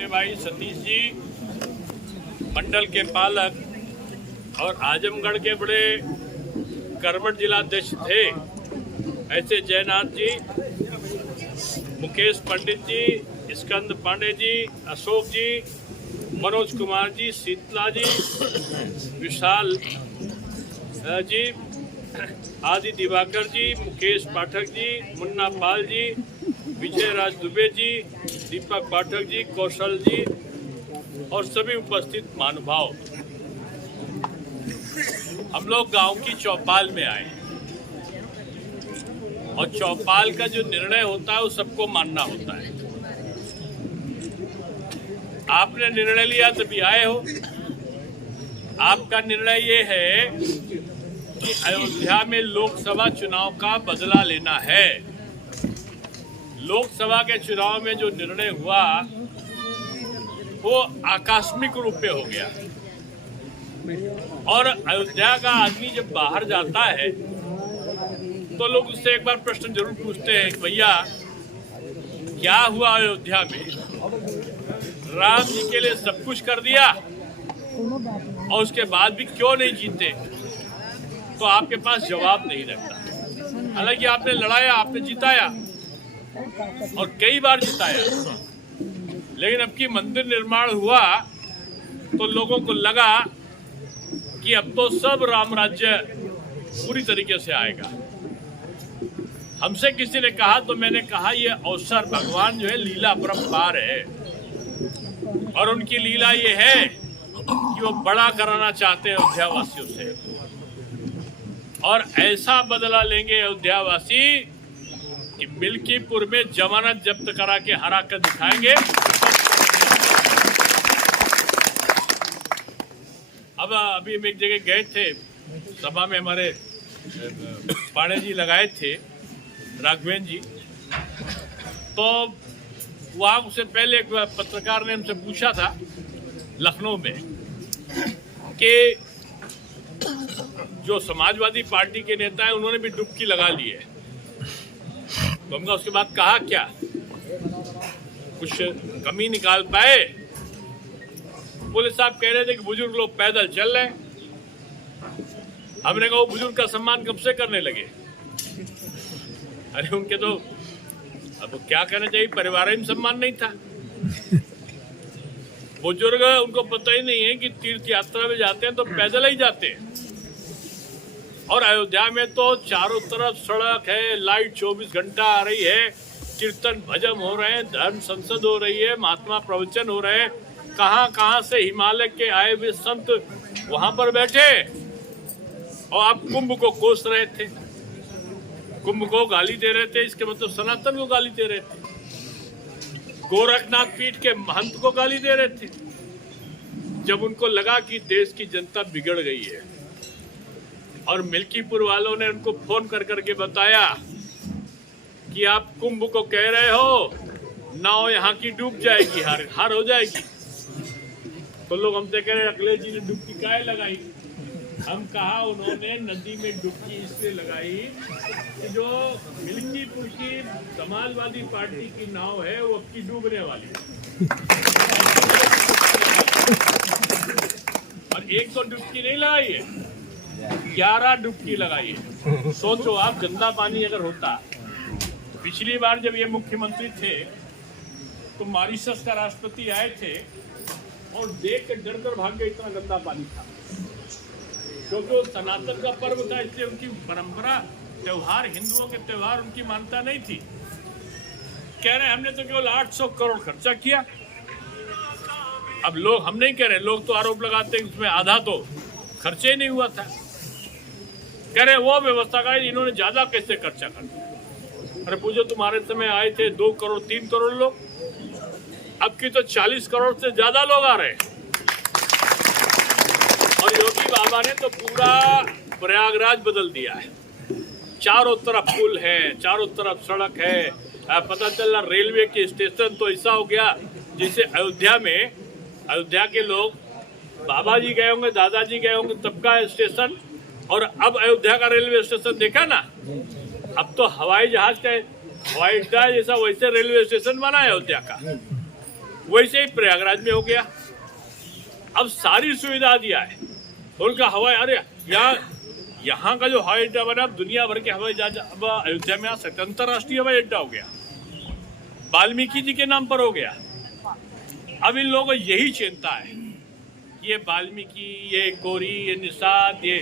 छोटे भाई सतीश जी मंडल के पालक और आजमगढ़ के बड़े कर्मठ जिलाध्यक्ष थे ऐसे जयनाथ जी, मुकेश पंडित जी, स्कंद पांडे जी, अशोक जी, मनोज कुमार जी, शीतला जी, विशाल जी, आदि दिवाकर जी, मुकेश पाठक जी, मुन्ना पाल जी, विजय राज दुबे जी, दीपक पाठक जी, कौशल जी और सभी उपस्थित महानुभाव। हम लोग गांव की चौपाल में आए और चौपाल का जो निर्णय होता है वो सबको मानना होता है। आपने निर्णय लिया तभी आए हो। आपका निर्णय ये है कि अयोध्या में लोकसभा चुनाव का बदला लेना है। लोकसभा के चुनाव में जो निर्णय हुआ वो आकस्मिक रूप में हो गया और अयोध्या का आदमी जब बाहर जाता है तो लोग उससे एक बार प्रश्न जरूर पूछते हैं कि भैया क्या हुआ अयोध्या में? राम जी के लिए सब कुछ कर दिया और उसके बाद भी क्यों नहीं जीते? तो आपके पास जवाब नहीं रहता। हालांकि आपने लड़ाया, आपने जिताया और कई बार जिताया, लेकिन अब की मंदिर निर्माण हुआ तो लोगों को लगा कि अब तो सब राम राज्य पूरी तरीके से आएगा। हमसे किसी ने कहा तो मैंने कहा ये अवसर भगवान जो है लीला परम्पार है और उनकी लीला ये है कि वो बड़ा कराना चाहते हैं अयोध्यावासियों से और ऐसा बदला लेंगे अयोध्यावासी कि मिल्कीपुर में जमानत जब्त करा के हरा कर दिखाएंगे। अब अभी हम एक जगह गए थे, सभा में हमारे पांडे जी लगाए थे, राघवेंद्र जी, तो वहाँ उससे पहले एक पत्रकार ने हमसे पूछा था लखनऊ में कि जो समाजवादी पार्टी के नेता हैं उन्होंने भी डुबकी लगा ली है। तो हमने उसके बाद कहा क्या कुछ कमी निकाल पाए? पुलिस साहब कह रहे थे कि बुजुर्ग लोग पैदल चल रहे। हमने कहा वो बुजुर्ग का सम्मान कब से करने लगे? अरे उनके तो अब क्या कहना चाहिए, परिवार में सम्मान नहीं था। बुजुर्ग उनको पता ही नहीं है कि तीर्थ यात्रा में जाते हैं तो पैदल ही जाते हैं और अयोध्या में तो चारों तरफ सड़क है, लाइट 24 घंटा आ रही है, कीर्तन भजन हो रहे हैं, धर्म संसद हो रही है, महात्मा प्रवचन हो रहे हैं। कहां से हिमालय के आए हुए संत वहां पर बैठे और आप कुंभ को कोस रहे थे, कुंभ को गाली दे रहे थे। इसके मतलब सनातन को गाली दे रहे थे, गोरखनाथ पीठ के महंत को गाली दे रहे थे। जब उनको लगा कि देश की जनता बिगड़ गई है और मिल्कीपुर वालों ने उनको फोन कर करके बताया कि आप कुंभ को कह रहे हो, नाव यहाँ की डूब जाएगी, हार हो जाएगी। तो लोग हमसे कह रहे अखिलेश जी ने डुबकी काहे लगाई? हम कहा उन्होंने नदी में डुबकी इसलिए लगाई कि जो मिल्कीपुर की समाजवादी पार्टी की नाव है वो अब की डूबने वाली है और एक तो डुबकी नहीं लगाई है, 11 डुबकी लगाई है। सोचो आप, गंदा पानी अगर होता, पिछली बार जब ये मुख्यमंत्री थे तो मॉरिशस का राष्ट्रपति आए थे और देख के डर कर भाग गए, इतना गंदा पानी था। क्योंकि वो सनातन का पर्व था, इसलिए उनकी परंपरा, त्योहार, हिंदुओं के त्योहार उनकी मान्यता नहीं थी। कह रहे हमने तो केवल 800 करोड़ खर्चा किया। अब लोग, हम नहीं कह रहे, लोग तो आरोप लगाते हैं उसमें आधा तो खर्चे ही नहीं हुआ था। कह रहे वो व्यवस्था का इन्होंने ज्यादा कैसे खर्चा कर दिया। अरे पूछो, तुम्हारे समय आए थे 2 करोड़ 3 करोड़ लोग, अब की तो 40 करोड़ से ज्यादा लोग आ रहे हैं। और योगी बाबा ने तो पूरा प्रयागराज बदल दिया है। चारों तरफ पुल है, चारों तरफ सड़क है। पता चल रहा रेलवे के स्टेशन तो ऐसा हो गया जैसे अयोध्या में, अयोध्या के लोग बाबा जी गए होंगे, दादाजी गए होंगे तब का स्टेशन, और अब अयोध्या का रेलवे स्टेशन देखा ना, अब तो हवाई जहाज का हवाई अड्डा जैसा वैसे रेलवे स्टेशन बना है अयोध्या का। वैसे ही प्रयागराज में हो गया। अब सारी सुविधा दिया है उनका हवाई, अरे यहाँ का जो हवाई अड्डा बना, दुनिया भर के हवाई जहाज अब अयोध्या में आ सकते, अंतर्राष्ट्रीय हवाई अड्डा हो गया, वाल्मीकि जी के नाम पर हो गया। अब इन लोगों को यही चिंता है, ये वाल्मीकि, ये कोरी, ये निषाद, ये